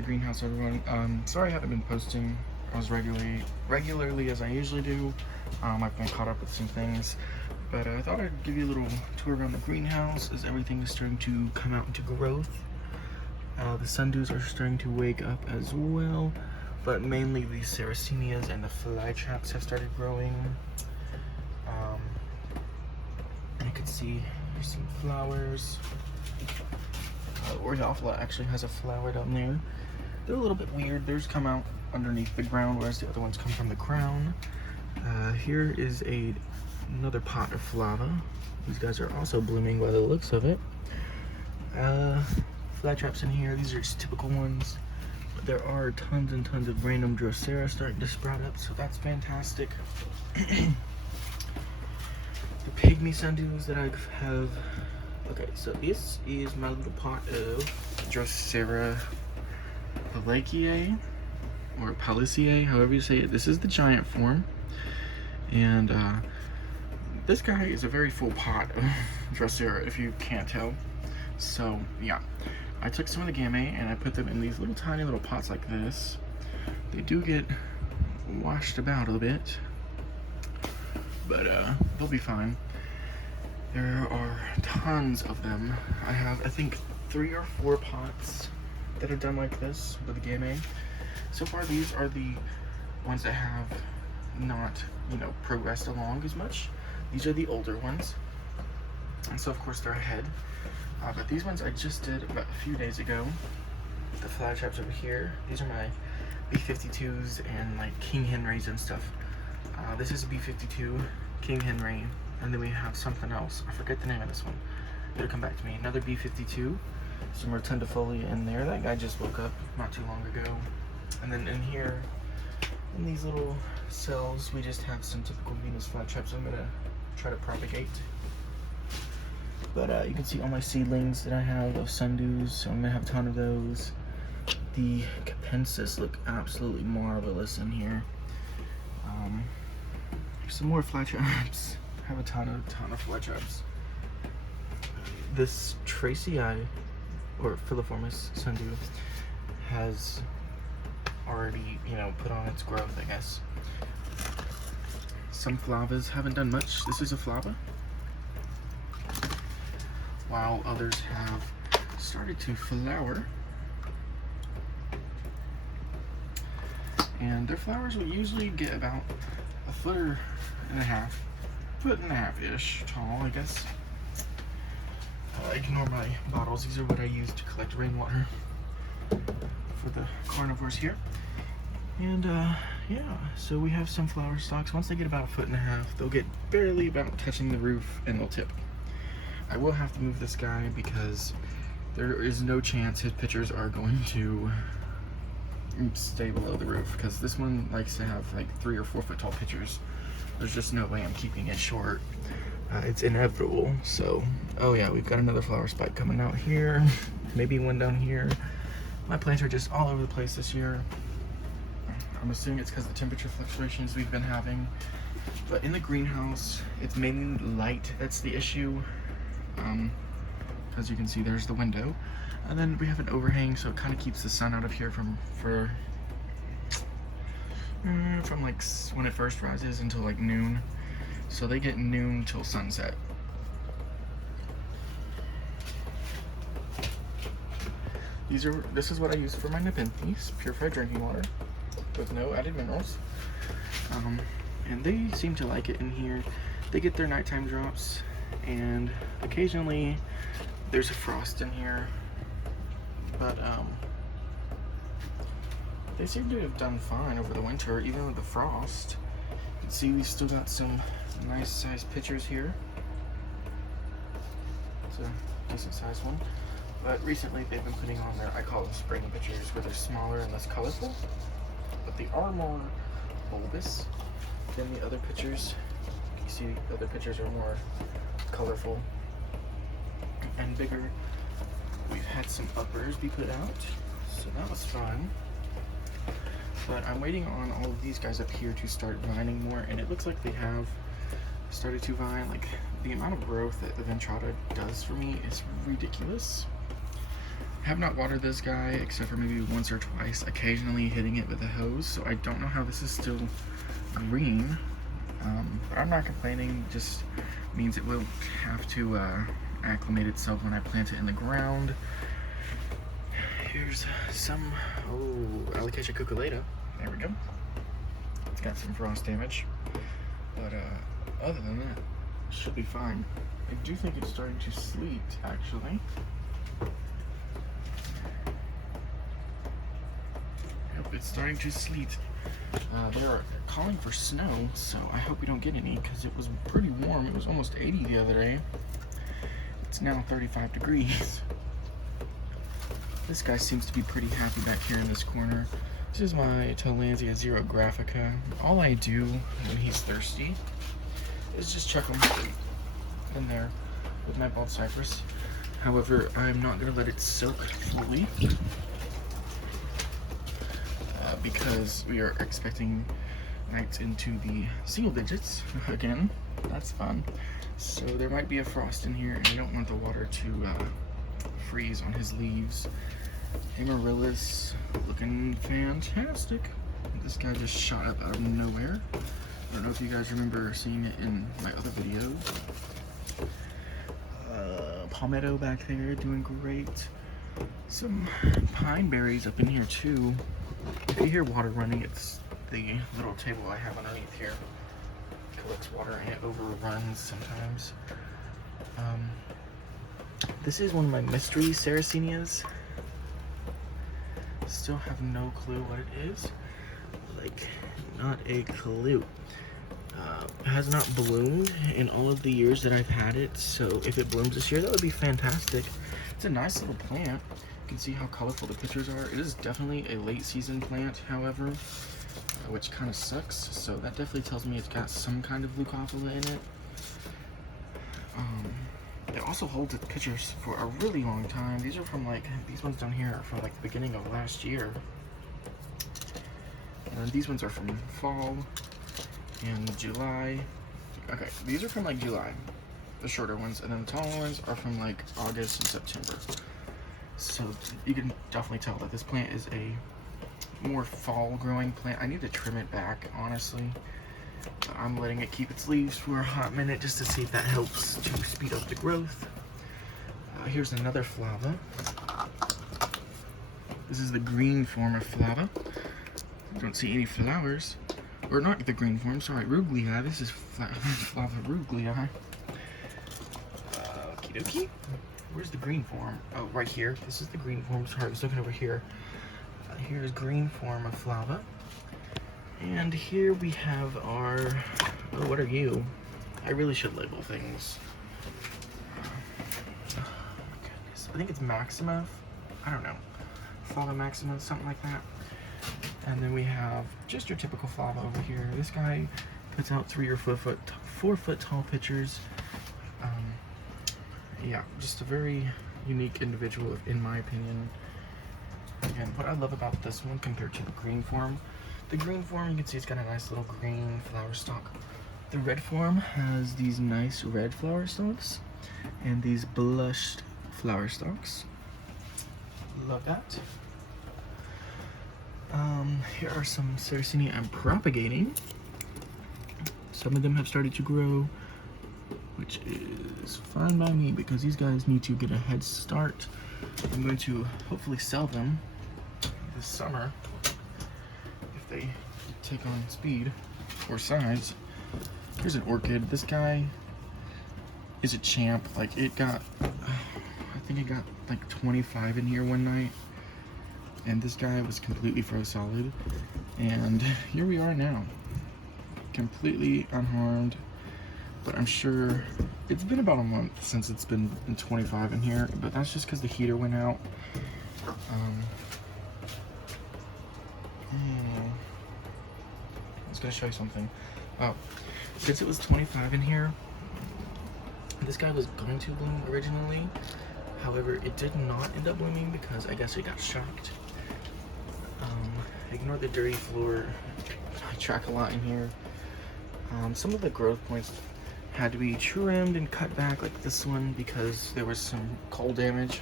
the greenhouse, everyone. Sorry I haven't been posting as regularly as I usually do. I've been caught up with some things, but I thought I'd give you a little tour around the greenhouse as everything is starting to come out into growth. The sundews are starting to wake up as well, but mainly the Sarracenias and the flytraps have started growing. You can see there's some flowers. Oreophila actually has a flower down there. They're a little bit weird. Theirs come out underneath the ground, whereas the other ones come from the crown. Here is another pot of flava. These guys are also blooming by the looks of it. Flytraps in here. These are just typical ones. But there are tons and tons of random Drosera starting to sprout up, so that's fantastic. The pygmy sundews that I have. Okay, so this is my little pot of Drosera palaceae, or palaceae, however you say it. This is the giant form, and this guy is a very full pot of Drosera, if you can't tell. So yeah, I took some of the gamay and I put them in these little tiny little pots like this. They do get washed about a bit, but they'll be fine. There are tons of them. I have, I think, 3 or 4 pots that are done like this with the gamay. So far, these are the ones that have not, progressed along as much. These are the older ones, and so of course they're ahead. But these ones I just did about a few days ago. The flytraps over here. These are my B52s and like King Henrys and stuff. This is a B52 King Henry. And then we have something else. I forget the name of this one. It'll come back to me. Another B52. Some rotundifolia in there. That guy just woke up not too long ago. And then in here, in these little cells, we just have some typical Venus flytraps I'm gonna try to propagate. But you can see all my seedlings that I have of sundews. So I'm gonna have a ton of those. The capensis look absolutely marvelous in here. Some more flytraps. Have a ton of flytraps. This Tracii, or Filiformis sundew, has already, put on its growth, I guess. Some flavas haven't done much. This is a flava, while others have started to flower. And their flowers will usually get about 1.5 foot-ish tall, I guess. Ignore my bottles. These are what I use to collect rainwater for the carnivores here. And yeah, so we have some flower stalks. Once they get about 1.5 foot, they'll get barely about touching the roof and they'll tip. I will have to move this guy because there is no chance his pitchers are going to stay below the roof, because this one likes to have like 3 or 4 foot tall pitchers. There's just no way I'm keeping it short. It's inevitable. So, oh yeah, we've got another flower spike coming out here. Maybe one down here. My plants are just all over the place this year. I'm assuming it's because of the temperature fluctuations we've been having. But in the greenhouse, it's mainly light that's the issue. As you can see, there's the window. And then we have an overhang, so it kind of keeps the sun out of here from like when it first rises until like noon. So they get noon till sunset. This is what I use for my Nepenthes, purified drinking water with no added minerals. And they seem to like it in here. They get their nighttime drops, and occasionally there's a frost in here. But they seem to have done fine over the winter, even with the frost. You can see we've still got some nice sized pitchers here. It's a decent sized one. But recently they've been putting on their, I call them spring pitchers, where they're smaller and less colorful. But they are more bulbous than the other pitchers. You see the other pitchers are more colorful and bigger. We've had some uppers be put out, so that was fun. But I'm waiting on all of these guys up here to start vining more, and it looks like they have started to vine. Like, the amount of growth that the Ventrata does for me is ridiculous. Have not watered this guy except for maybe once or twice, occasionally hitting it with a hose, so I don't know how this is still green. But I'm not complaining, just means it will have to acclimate itself when I plant it in the ground. Here's some, Alocasia cuculata. There we go. It's got some frost damage, but other than that, it should be fine. I do think it's starting to sleet, actually. Yep, it's starting to sleet. They are calling for snow, so I hope we don't get any, because it was pretty warm. It was almost 80 the other day. It's now 35 degrees. This guy seems to be pretty happy back here in this corner. This is my Tillandsia xerographica. All I do when he's thirsty is just chuck him in there with my bald cypress. However, I'm not going to let it soak fully because we are expecting nights into the single digits again. That's fun. So there might be a frost in here, and I don't want the water to freeze on his leaves. Amaryllis looking fantastic. This guy just shot up out of nowhere. I don't know if you guys remember seeing it in my other video. Palmetto back there doing great. Some pine berries up in here too. If you hear water running, it's the little table I have underneath here. It collects water and it overruns sometimes. This is one of my mystery Sarracenias. Still have no clue what it is. Like, not a clue. Has not bloomed in all of the years that I've had it, so if it blooms this year, that would be fantastic. It's a nice little plant. You can see how colorful the pictures are. It is definitely a late season plant, however, which kind of sucks, so that definitely tells me it's got some kind of Leucophila in it. It also holds its pictures for a really long time. These are from like, these ones down here are from like the beginning of last year. And these ones are from fall and July. Okay, these are from like July, the shorter ones, and then the taller ones are from like August and September. So you can definitely tell that this plant is a more fall growing plant. I need to trim it back, honestly. But I'm letting it keep its leaves for a hot minute just to see if that helps to speed up the growth. Here's another flava. This is the green form of flava. Don't see any flowers. Or not the green form, sorry, ruglii. This is flava ruglii. Okie dokie. Where's the green form? Oh, right here. This is the green form. Sorry, I was looking over here. Here's green form of flava. And here we have our, oh, what are you? I really should label things. Oh, goodness. I think it's Maxima. I don't know. Flava Maxima, something like that. And then we have just your typical flava over here. This guy puts out 3 or 4 foot tall pictures. Yeah, just a very unique individual, in my opinion. Again, what I love about this one compared to the green form, the green form, you can see it's got a nice little green flower stalk. The red form has these nice red flower stalks and these blushed flower stalks. Love that. Here are some Sarracenia I'm propagating. Some of them have started to grow, which is fine by me because these guys need to get a head start. I'm going to hopefully sell them this summer if they take on speed or size. Here's an orchid. This guy is a champ. Like, it got, I think it got like 25 in here one night, and this guy was completely froze solid, and here we are now, completely unharmed. But I'm sure it's been about a month since it's been 25 in here, but that's just because the heater went out. I was gonna show you something. Oh, since it was 25 in here, this guy was going to bloom originally. However, it did not end up blooming because I guess it got shocked. Ignore the dirty floor. I track a lot in here. Some of the growth points had to be trimmed and cut back, like this one, because there was some cold damage.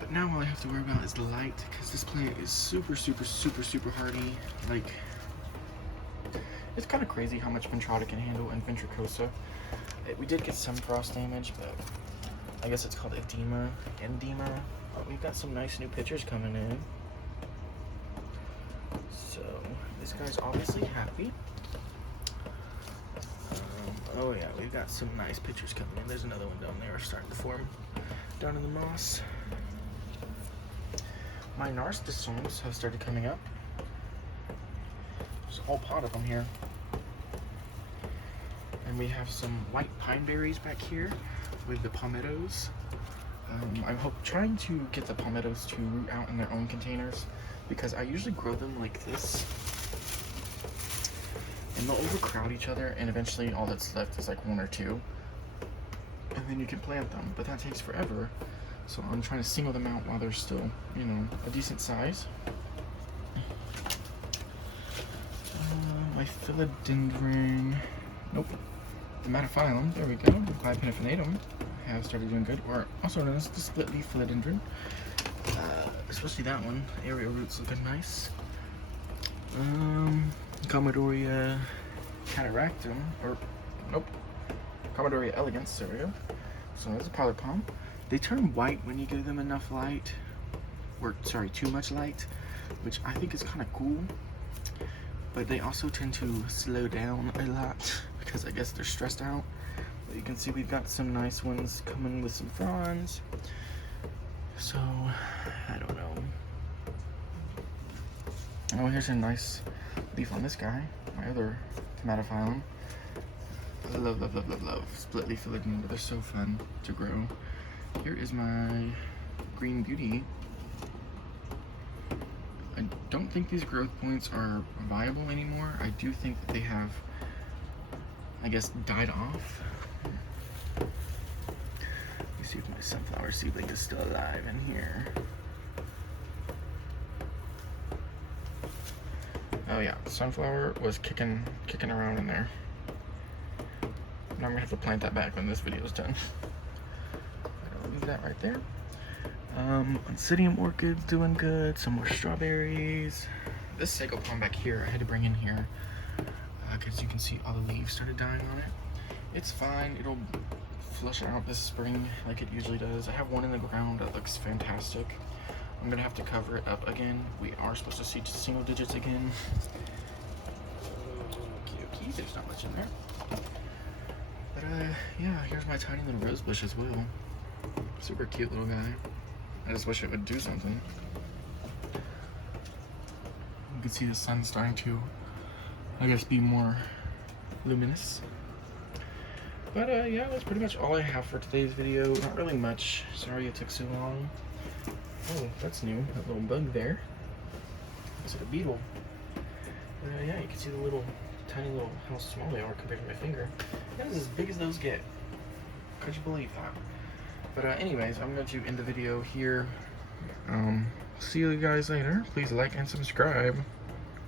But now all I have to worry about is the light, because this plant is super, super, super, super hardy. Like, it's kind of crazy how much Ventrata can handle in Ventricosa. We did get some frost damage, but I guess it's called edema. But we've got some nice new pictures coming in. So this guy's obviously happy. Oh yeah, we've got some nice pictures coming in. There's another one down there starting to form down in the moss. My Narcissus have started coming up. There's a whole pot of them here. And we have some white pine berries back here with the palmettos. I'm trying to get the palmettos to root out in their own containers, because I usually grow them like this. And they'll overcrowd each other, and eventually all that's left is like one or two. And then you can plant them, but that takes forever. So I'm trying to single them out while they're still, you know, a decent size. My philodendron, nope, the Mataphyllum, there we go, the Clipinifinatum have started doing good, or also known as the split leaf philodendron. Especially that one, aerial roots looking nice. Commodoria cataractum, or nope, Commodoria elegans, there we go. So there's a polyp palm. They turn white when you give them enough light, or sorry, too much light, which I think is kind of cool. But they also tend to slow down a lot because I guess they're stressed out. But you can see we've got some nice ones coming with some fronds. So, I don't know. Oh, here's a nice leaf on this guy, my other Tomatophyllum. I love split leaf philodendron, but they're so fun to grow. Here is my Green Beauty. I don't think these growth points are viable anymore. I do think that they have, I guess, died off. Let me see if my sunflower seedling is still alive in here. Oh yeah, sunflower was kicking around in there. Now I'm gonna have to plant that back when this video is done. I'll leave that right there. Oncidium orchids doing good. Some more strawberries. This sago palm back here, I had to bring in here because you can see all the leaves started dying on it. It's fine. It'll flush out this spring like it usually does. I have one in the ground that looks fantastic. I'm gonna have to cover it up again. We are supposed to see single digits again. Okay, there's not much in there. But yeah, here's my tiny little rose bush as well. Super cute little guy. I just wish it would do something. You can see the sun starting to, I guess, be more luminous. But yeah, that's pretty much all I have for today's video. Not really much. Sorry it took so long. Oh, that's new. That little bug there. Is it a beetle? Yeah, you can see the little, tiny little, how small they are compared to my finger. That is as big as those get. Could you believe that? But anyways, I'm going to end the video here. See you guys later. Please like and subscribe.